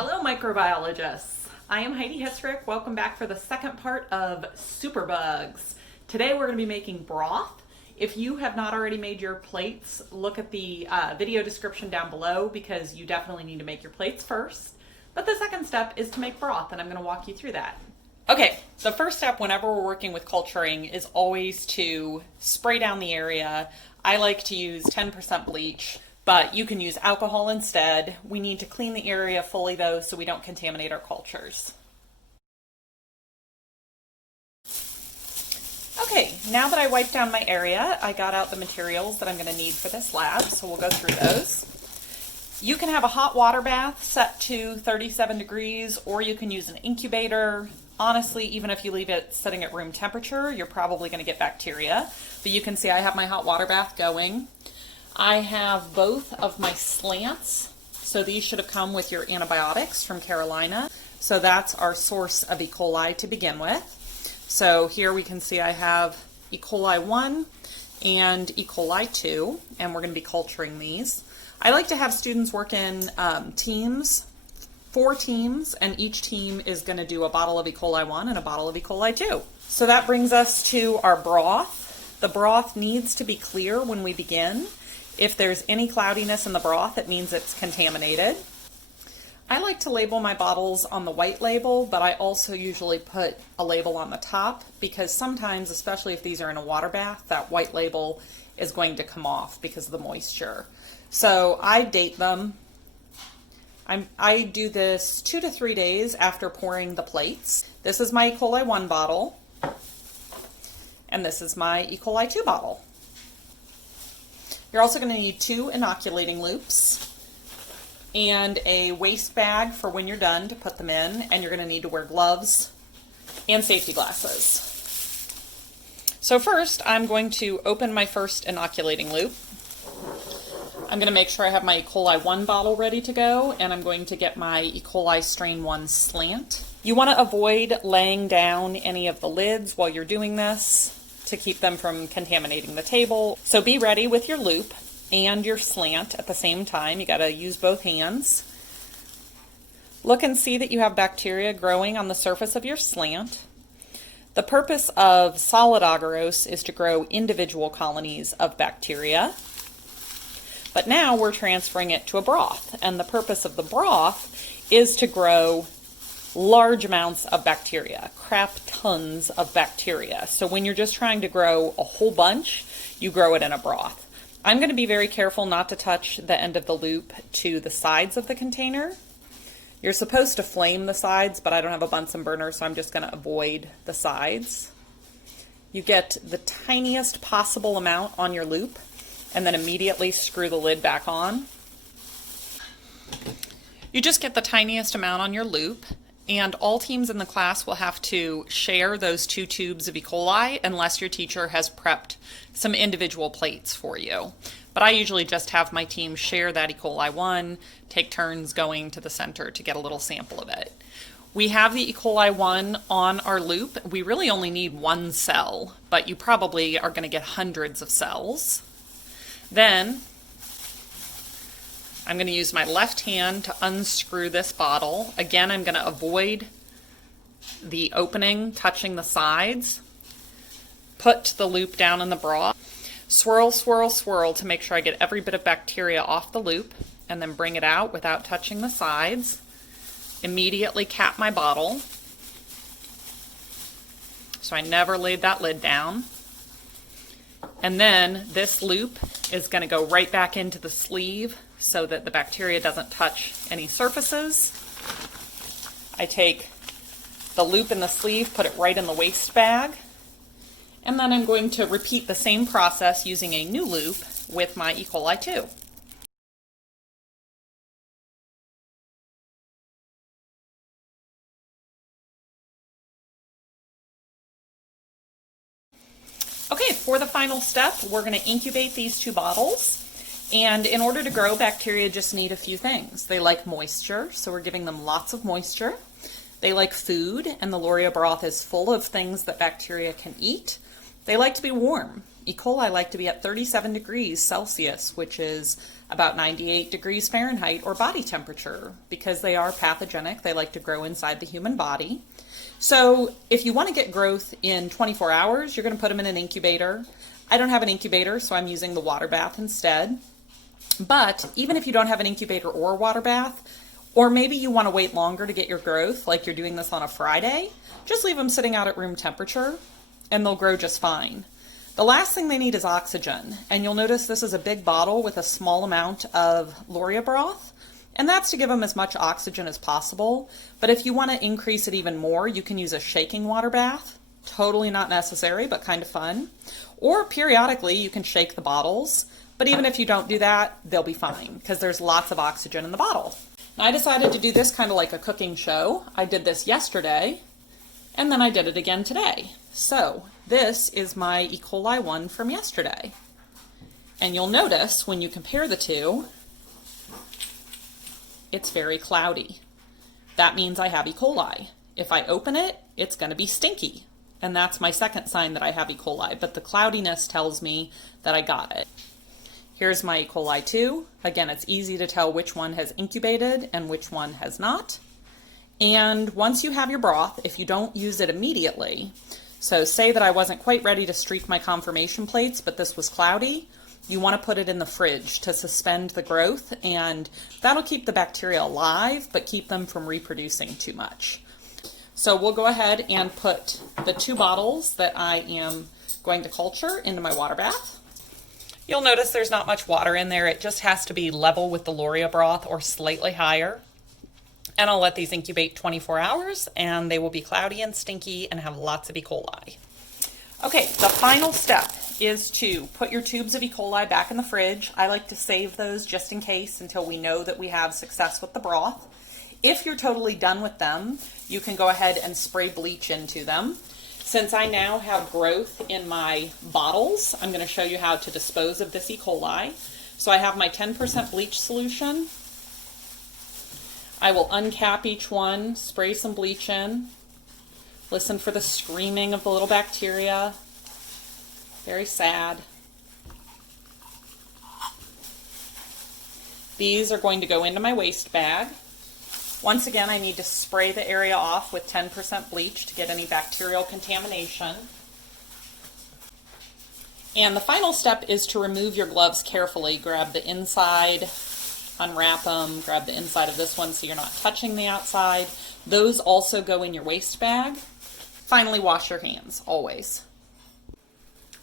Hello microbiologists, I am Heidi Hissrich. Welcome back for the second part of superbugs. Today we're going to be making broth. If you have not already made your plates, look at the video description down below because you definitely need to make your plates first. But the second step is to make broth, and I'm going to walk you through that. Okay, the first step whenever we're working with culturing is always to spray down the area. I like to use 10% bleach, but you can use alcohol instead. We need to clean the area fully though so we don't contaminate our cultures. Okay, now that I wiped down my area, I got out the materials that I'm going to need for this lab, so we'll go through those. You can have a hot water bath set to 37 degrees, or you can use an incubator. Honestly, even if you leave it sitting at room temperature, you're probably going to get bacteria. But you can see I have my hot water bath going. I have both of my slants, so these should have come with your antibiotics from Carolina. So that's our source of E. coli to begin with. So here we can see I have E. coli 1 and E. coli 2, and we're going to be culturing these. I like to have students work in teams, 4 teams, and each team is going to do a bottle of E. coli 1 and a bottle of E. coli 2. So that brings us to our broth. The broth needs to be clear when we begin. If there's any cloudiness in the broth, it means it's contaminated. I like to label my bottles on the white label, but I also usually put a label on the top because sometimes, especially if these are in a water bath, that white label is going to come off because of the moisture. So I date them. I do this 2 to 3 days after pouring the plates. This is my E. coli 1 bottle, and this is my E. coli 2 bottle. You're also going to need 2 inoculating loops and a waste bag for when you're done to put them in, and you're going to need to wear gloves and safety glasses. So first, I'm going to open my first inoculating loop. I'm going to make sure I have my E. coli 1 bottle ready to go, and I'm going to get my E. coli strain 1 slant. You want to avoid laying down any of the lids while you're doing this to keep them from contaminating the table. So be ready with your loop and your slant at the same time. You got to use both hands. Look and see that you have bacteria growing on the surface of your slant. The purpose of solid agarose is to grow individual colonies of bacteria. But now we're transferring it to a broth, and the purpose of the broth is to grow large amounts of bacteria, crap tons of bacteria. So when you're just trying to grow a whole bunch, you grow it in a broth. I'm going to be very careful not to touch the end of the loop to the sides of the container. You're supposed to flame the sides, but I don't have a Bunsen burner, so I'm just going to avoid the sides. You get the tiniest possible amount on your loop, and then immediately screw the lid back on. You just get the tiniest amount on your loop, and all teams in the class will have to share those 2 tubes of E. coli unless your teacher has prepped some individual plates for you. But I usually just have my team share that E. coli 1, take turns going to the center to get a little sample of it. We have the E. coli 1 on our loop. We really only need 1 cell, but you probably are going to get hundreds of cells. Then I'm going to use my left hand to unscrew this bottle. Again, I'm going to avoid the opening touching the sides. Put the loop down in the broth. Swirl, swirl, swirl to make sure I get every bit of bacteria off the loop, and then bring it out without touching the sides. Immediately cap my bottle, so I never laid that lid down. And then this loop is going to go right back into the sleeve so that the bacteria doesn't touch any surfaces. I take the loop in the sleeve, put it right in the waste bag, and then I'm going to repeat the same process using a new loop with my E. coli 2. Okay, for the final step, we're going to incubate these 2 bottles. And in order to grow, bacteria just need a few things. They like moisture, so we're giving them lots of moisture. They like food, and the Loria broth is full of things that bacteria can eat. They like to be warm. E. coli like to be at 37 degrees Celsius, which is about 98 degrees Fahrenheit or body temperature. Because they are pathogenic, they like to grow inside the human body. So if you want to get growth in 24 hours, you're going to put them in an incubator. I don't have an incubator, so I'm using the water bath instead. But even if you don't have an incubator or a water bath, or maybe you want to wait longer to get your growth, like you're doing this on a Friday, just leave them sitting out at room temperature and they'll grow just fine. The last thing they need is oxygen, and you'll notice this is a big bottle with a small amount of Loria broth, and that's to give them as much oxygen as possible. But if you want to increase it even more, you can use a shaking water bath. Totally not necessary, but kind of fun. Or periodically you can shake the bottles, but even if you don't do that, they'll be fine because there's lots of oxygen in the bottle. And I decided to do this kind of like a cooking show. I did this yesterday, and then I did it again today. So this is my E. coli one from yesterday. And you'll notice when you compare the two, it's very cloudy. That means I have E. coli. If I open it, it's going to be stinky. And that's my second sign that I have E. coli, but the cloudiness tells me that I got it. Here's my E. coli 2. Again, it's easy to tell which one has incubated and which one has not. And once you have your broth, if you don't use it immediately, so say that I wasn't quite ready to streak my confirmation plates, but this was cloudy, you want to put it in the fridge to suspend the growth, and that'll keep the bacteria alive, but keep them from reproducing too much. So we'll go ahead and put the 2 bottles that I am going to culture into my water bath. You'll notice there's not much water in there. It just has to be level with the Loria broth or slightly higher. And I'll let these incubate 24 hours and they will be cloudy and stinky and have lots of E. coli. Okay, the final step is to put your tubes of E. coli back in the fridge. I like to save those just in case until we know that we have success with the broth. If you're totally done with them, you can go ahead and spray bleach into them. Since I now have growth in my bottles, I'm going to show you how to dispose of this E. coli. So I have my 10% bleach solution. I will uncap each one, spray some bleach in, listen for the screaming of the little bacteria. Very sad. These are going to go into my waste bag. Once again, I need to spray the area off with 10% bleach to get any bacterial contamination. And the final step is to remove your gloves carefully. Grab the inside, unwrap them, grab the inside of this one so you're not touching the outside. Those also go in your waste bag. Finally, wash your hands, always.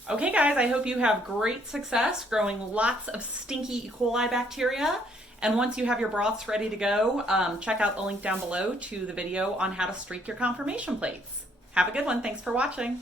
Okay guys, I hope you have great success growing lots of stinky E. coli bacteria. And once you have your broths ready to go, check out the link down below to the video on how to streak your confirmation plates. Have a good one. Thanks for watching.